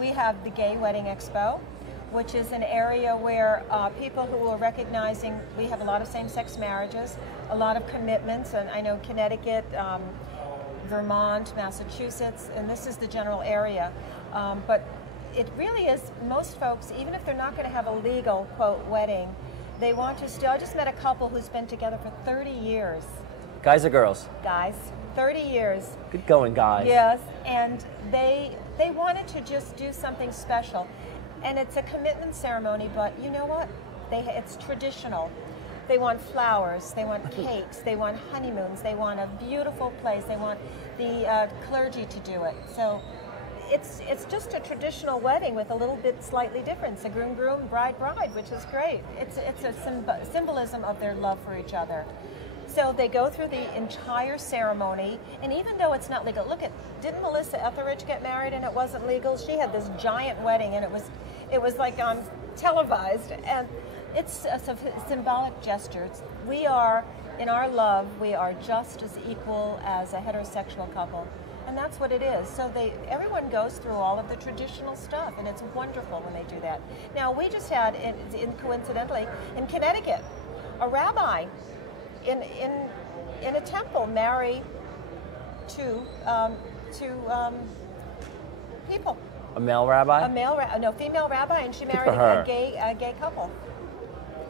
we have the Gay Wedding Expo, which is an area where people who are recognizing, we have a lot of same-sex marriages, a lot of commitments, and I know Connecticut, Vermont, Massachusetts, and this is the general area. But it really is, most folks, even if they're not going to have a legal, quote, wedding, they want to still, I just met a couple who's been together for 30 years. Guys or girls? Guys, 30 years. Good going, guys. Yes, and they wanted to just do something special. And it's a commitment ceremony, but you know what? It's traditional. They want flowers, they want cakes, they want honeymoons, they want a beautiful place, they want the clergy to do it. So it's just a traditional wedding with a little bit slightly different. It's a groom, bride, which is great. It's a symbolism of their love for each other. So they go through the entire ceremony, and even though it's not legal, didn't Melissa Etheridge get married and it wasn't legal? She had this giant wedding, and it was like televised, and it's a symbolic gesture. We are, in our love, we are just as equal as a heterosexual couple, and that's what it is. So everyone goes through all of the traditional stuff, and it's wonderful when they do that. Now, we just had, coincidentally, in Connecticut, a rabbi in a temple marry two people. A male rabbi? Female rabbi, and she married a gay couple.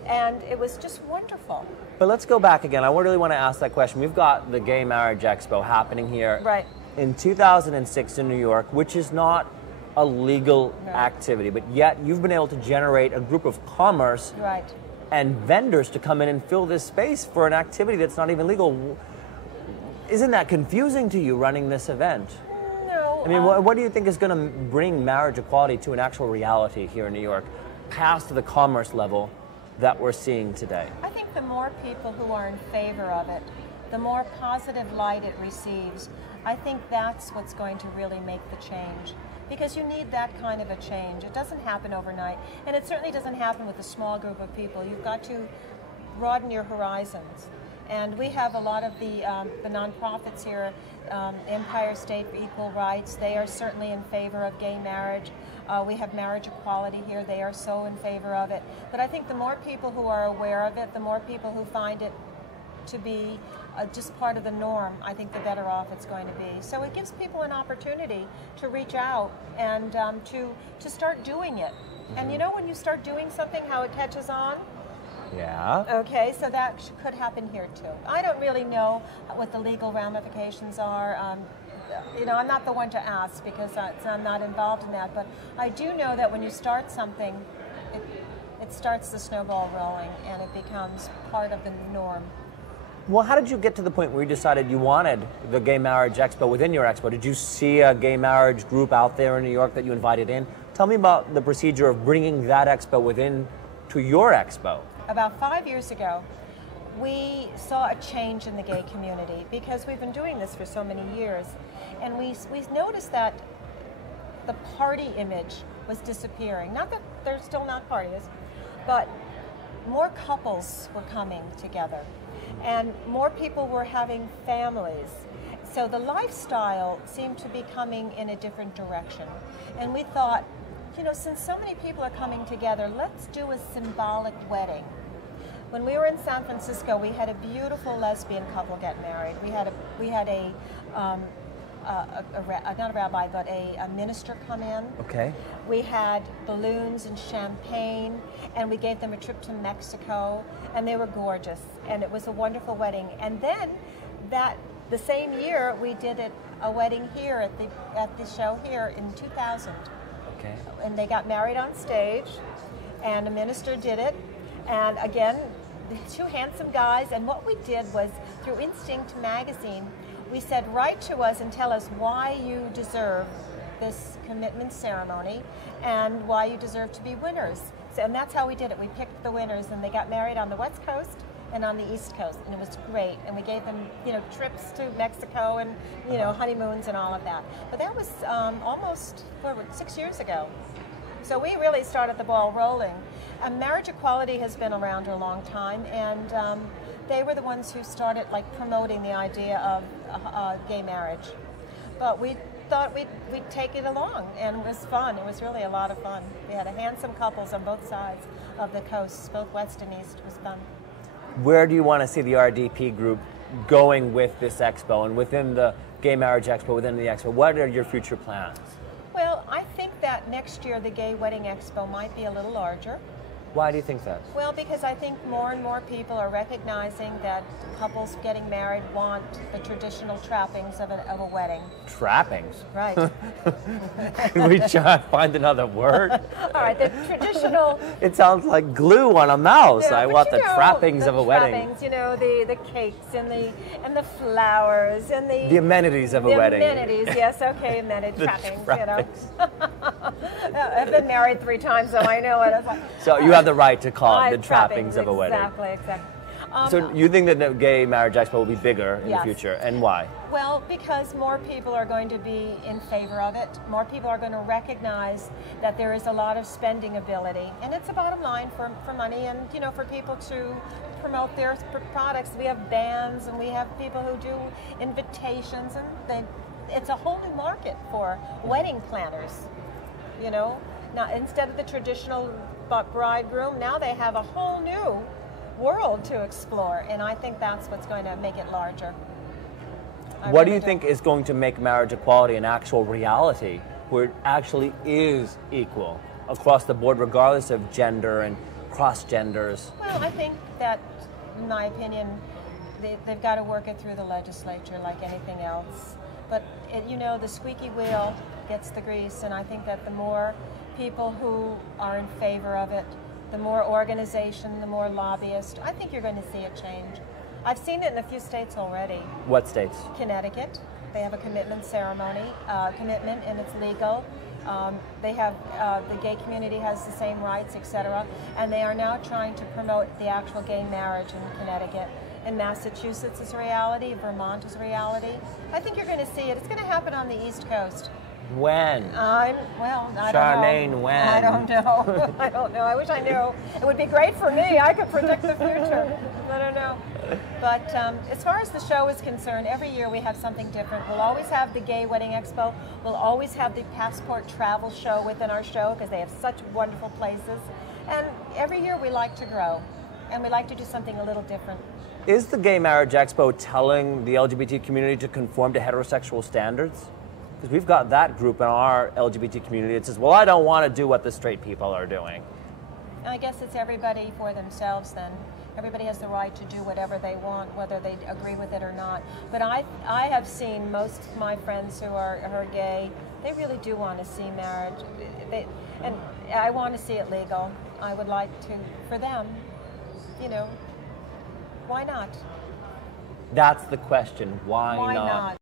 And it was just wonderful. But let's go back again. I really want to ask that question. We've got the Gay Marriage Expo happening here in 2006 in New York, which is not a legal activity, but yet you've been able to generate a group of commerce and vendors to come in and fill this space for an activity that's not even legal. Isn't that confusing to you, running this event? No. I mean, what do you think is going to bring marriage equality to an actual reality here in New York, past the commerce level that we're seeing today? I think the more people who are in favor of it, the more positive light it receives. I think that's what's going to really make the change. Because you need that kind of a change. It doesn't happen overnight, and it certainly doesn't happen with a small group of people. You've got to broaden your horizons. And we have a lot of the nonprofits here, Empire State for Equal Rights. They are certainly in favor of gay marriage. We have marriage equality here. They are so in favor of it. But I think the more people who are aware of it, the more people who find it to be just part of the norm, I think the better off it's going to be. So it gives people an opportunity to reach out and to start doing it. And you know when you start doing something, how it catches on? Yeah. Okay, so that could happen here too. I don't really know what the legal ramifications are. You know, I'm not the one to ask because I'm not involved in that, but I do know that when you start something, it starts the snowball rolling and it becomes part of the norm. Well, how did you get to the point where you decided you wanted the Gay Marriage Expo within your expo? Did you see a gay marriage group out there in New York that you invited in? Tell me about the procedure of bringing that expo within to your expo. About 5 years ago, we saw a change in the gay community because we've been doing this for so many years, and we noticed that the party image was disappearing. Not that there's still not parties, but more couples were coming together. And more people were having families. So the lifestyle seemed to be coming in a different direction. And we thought, you know, since so many people are coming together, let's do a symbolic wedding. When we were in San Francisco, we had a beautiful lesbian couple get married. We had not a rabbi, but a minister come in. Okay. We had balloons and champagne, and we gave them a trip to Mexico, and they were gorgeous, and it was a wonderful wedding. And then the same year, we did a wedding here at the show here in 2000. Okay. And they got married on stage, and a minister did it, and again, two handsome guys. And what we did was, through Instinct magazine, we said, write to us and tell us why you deserve this commitment ceremony and why you deserve to be winners. So, and that's how we did it. We picked the winners, and they got married on the West Coast and on the East Coast, and it was great. And we gave them, you know, trips to Mexico and, you know, honeymoons and all of that. But that was almost 6 years ago. So we really started the ball rolling. Marriage equality has been around for a long time, and they were the ones who started like promoting the idea of gay marriage. But we thought we'd take it along, and it was fun. It was really a lot of fun. We had handsome couples on both sides of the coasts, both west and east. It was fun. Where do you want to see the RDP group going with this expo, and within the Gay Marriage Expo, within the expo? What are your future plans? Well, I think that next year the Gay Wedding Expo might be a little larger. Why do you think that? Well, because I think more and more people are recognizing that couples getting married want the traditional trappings of a wedding. Trappings? Right. Can we try to find another word? All right, the traditional... It sounds like glue on a mouse. Yeah, I want the trappings of a wedding. Trappings, you know, the cakes and the flowers and the amenities of a wedding. The amenities, yes, okay, amenities, trappings, trappings. You know. I've been married 3 times, so I know it. Like, so you have the right to call it the trappings of a wedding. Exactly. So you think that the Gay Marriage Expo will be bigger in the future, and why? Well, because more people are going to be in favor of it. More people are going to recognize that there is a lot of spending ability, and it's a bottom line for money, and you know, for people to promote their products. We have bands, and we have people who do invitations, and it's a whole new market for wedding planners. You know, now instead of the traditional bridegroom, now they have a whole new world to explore, and I think that's what's going to make it larger. What do you think is going to make marriage equality an actual reality, where it actually is equal across the board, regardless of gender and cross-genders? Well, I think that, in my opinion, they've got to work it through the legislature like anything else. But, you know, the squeaky wheel gets the grease, and I think that the more people who are in favor of it, the more organization, the more lobbyists, I think you're going to see it change. I've seen it in a few states already. What states? Connecticut. They have a commitment ceremony, and it's legal. They have, the gay community has the same rights, etc. And they are now trying to promote the actual gay marriage in Connecticut. In Massachusetts is a reality, Vermont is a reality. I think you're going to see it. It's going to happen on the East Coast. When? I don't know. Charmaine, when? I don't know. I don't know. I wish I knew. It would be great for me. I could predict the future. I don't know. But as far as the show is concerned, every year we have something different. We'll always have the Gay Wedding Expo. We'll always have the Passport Travel Show within our show because they have such wonderful places. And every year we like to grow, and we like to do something a little different. Is the Gay Marriage Expo telling the LGBT community to conform to heterosexual standards? Because we've got that group in our LGBT community that says, well, I don't want to do what the straight people are doing. I guess it's everybody for themselves then. Everybody has the right to do whatever they want, whether they agree with it or not. But I have seen most of my friends who are gay, they really do want to see marriage. And I want to see it legal. I would like to, for them, you know, why not? That's the question. Why not?